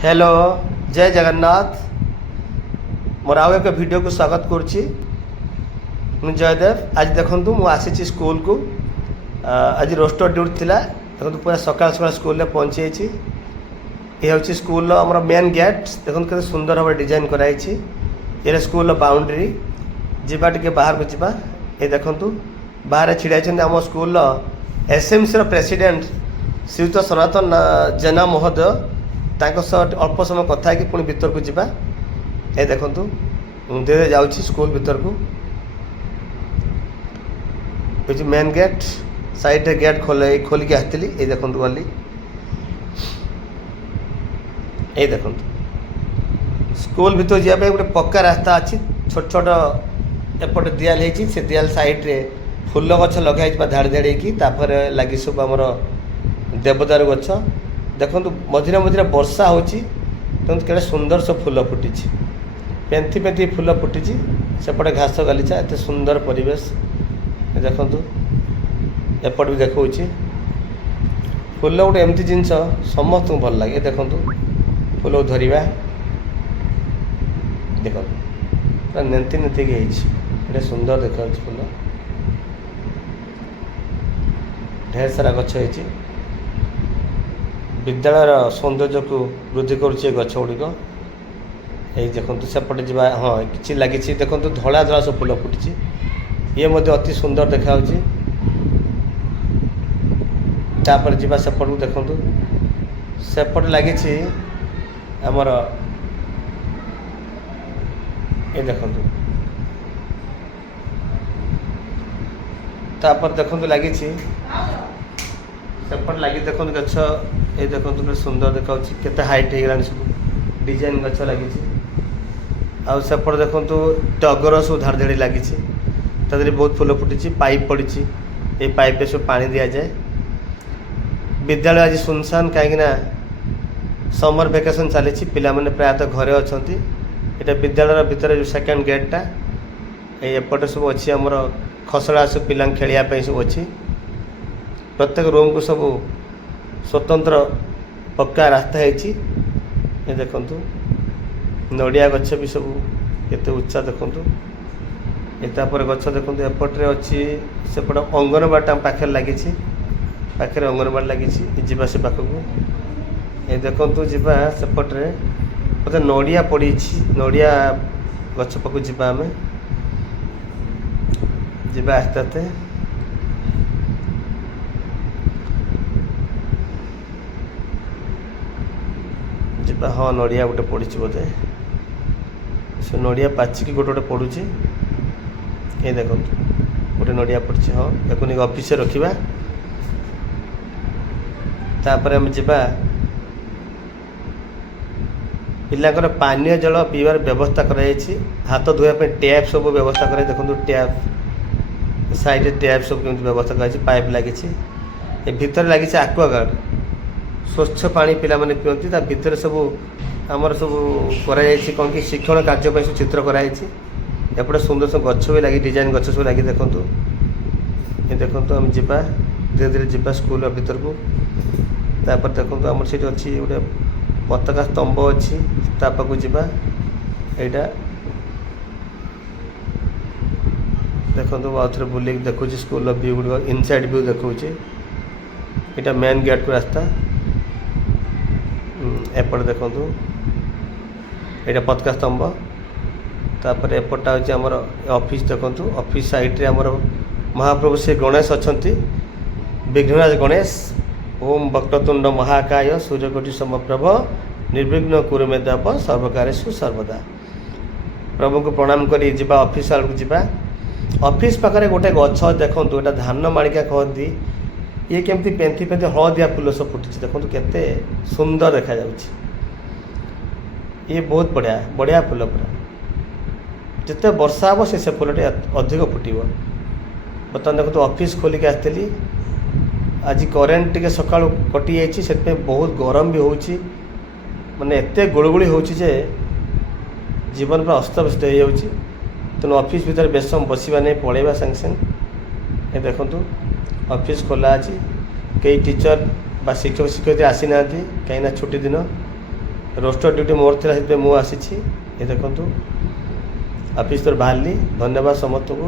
Hello जय जगन्नाथ मोर आउ एक वीडियो को स्वागत करुच्ची जयदेव। आज देखु मु आसी स्कूल को आज रोस्टर ड्यूटी थिला। देखो पूरा सकाल सकाल स्कूल पहुँची ये हूँ स्कूल आम मेन गेट। देखो के सुंदर भाव डिजाइन कराई। ये स्कूल बाउंड्री जीवा टे बाहर को जीवा। ये देखु बाहर छिड़ा आम स्कूल एसएमसी प्रेसिडेंट श्रीयुत सनातन जेना महोदय अल्प समय कथा है पुणी भीतर को जीवा। ये देखु धीरे जाऊँ स्कूल भीतर को मेन गेट साइड गेट खोलिकी आसती। ये देखु गली ये देखु स्कूल भीतर जावाई गोटे पक्का रास्ता अच्छी। छोट छोट एपटे दियाल से दियाल साइड रे फूल गछ लगे धाड़ी धाड़ी की लगी सब आमर देवदार गछ। देखो मझे मझे वर्षा होची के सुंदर सब फूल फुटी पेंथी पेंथी फूल फुटी सेपटे घास गालीचा एत सुंदर परिवेश। देखु एपट भी देखा फूल गोटे एमती जिनस समस्त भल लगे। देखु फूल को धरवा देख पूरा नेंती नेतिक सुंदर देखा फूल ढेर सारा गछ होती विद्यालय सौंदर्य को वृद्धि करुचे गछ गुड़िक। ये देखो सेपटे जा हाँ कि लगी देखो धड़ा धड़ा सब फूल फुटी ये अति सुंदर देखा जा सेपट को देखु सेपट लगी आमर ये देखु देखु लगी सेपट लगी देखो गछ ये देखो सुंदर देखा केते हाइट हो सब डिजाइन गछ लगी। आउ सेपट देखो टगर सब धाड़ धाड़ी लगी बहुत फूल फुटी पाइप पड़ी। ये पाइप सब पानी दि जाए। विद्यालय आज सुनसान कहीं समर वेकेशन चली पिला माने प्रायतः घरे अच्छा। यहाँ विद्यालय भितर जो सेकेंड गेटा एपटे सब अच्छी आमर खसड़ा सब पिला खेलने सब अच्छी। प्रत्येक रूम को सब स्वतंत्र पक्का रास्ता है। देखु नड़िया गछ भी सब केते उच्चा देखु। यापर गछ देखो एपटे अच्छी सेपट अंगनवाड़ी पाखे लगी पाखे अंगनवाड़ी लगी जीवा से पाख को। ये देखु जीवा सेपटे मतलब नड़िया पड़ी नड़िया गछ पाक जीवा आम जीवा आस्ते आस्ते जीवा। हाँ नड़िया गोटे पड़ी बोधे से नड़िया पाचिकी गोटे गोटे पड़ुची। ये देखो गोटे नड़िया पड़ी। हाँ या नहीं ऑफिस रखा तापर आम जीवा पिलांकर पानीय जल पीवार व्यवस्था कराई। हाथ धोवाई टैप सब व्यवस्था कराई। देखो टैप साइड टैप सब केमती व्यवस्था कराई पाइप लगी भितर लगी आक्वागार्ड स्वच्छ पानी पिला माने पियंती। ता भितर सब आमर सब कराई कौन कि शिक्षण कार्य सब चित्र कराई। एपटे सुंदर सब गछ भी लगी डिजाइन गछ सब लगी। देखु ये देखो आम जीवा धीरे धीरे जीवा स्कूल भीतर को। तापर देखो आम से अच्छी गोटे पताका स्तंभ अच्छी तापाक जीवा। यहाँ देखो आउ थे बुलिक देखु स्कूल व्यू गुड़ इनसाइड व्यू देखा। यहाँ मेन गेट को रास्ता एपट देखु यहाँ पताका स्तंभ। तापर एपटा हूँ आमर ऑफिस देखु ऑफिस साइड रे आमर महाप्रभु श्री गणेश अच्छा विघ्नराज गणेश ओम वक्रतुंड महाकाय सूर्यकोटि समप्रभ निर्विघ्न कुरु मे देव सर्वकारेषु सर्वदा। प्रभु को प्रणाम करी जीवा ऑफिस आड़ को जीवा। ऑफिस पाखे गोटे गछ देखो यहाँ धान माणिका कहती। ये केमती पेंथी पेंथी हलदिया फूल सब फुटी देखो केते सुंदर देखा जाउछि। ये बहुत बढ़िया बढ़िया फूल पूरा जिते वर्षा हम से फूलटे अधिक फुटब। बर्तमान देखो ऑफिस खोलिक आसती। आज करेन्ट टे सका कटि जाइए से बहुत गरम भी होची माने एते गुड़गुड़ी होची जे जीवन पूरा अस्तव्यस्त हो जाउछि। तेणु ऑफिस भीतर बेस समय बसवा नहीं पलैबा संगे संगे। ये देखु ऑफिस खोला अच्छी कई टीचर बा शिक्षक शिक्षयित्री आसी ना कहीं छुट्टी दिन ରୋଷ୍ଟର ଡ୍ୟୁଟି ମୋର ଥିଲା, ସେଥିପାଇଁ ମୁଁ ଆସିଛି। ଏ ଦେଖନ୍ତୁ ଅଫିସ୍ ତରଫରୁ ବାହାରିଲି। ଧନ୍ୟବାଦ ସମସ୍ତଙ୍କୁ।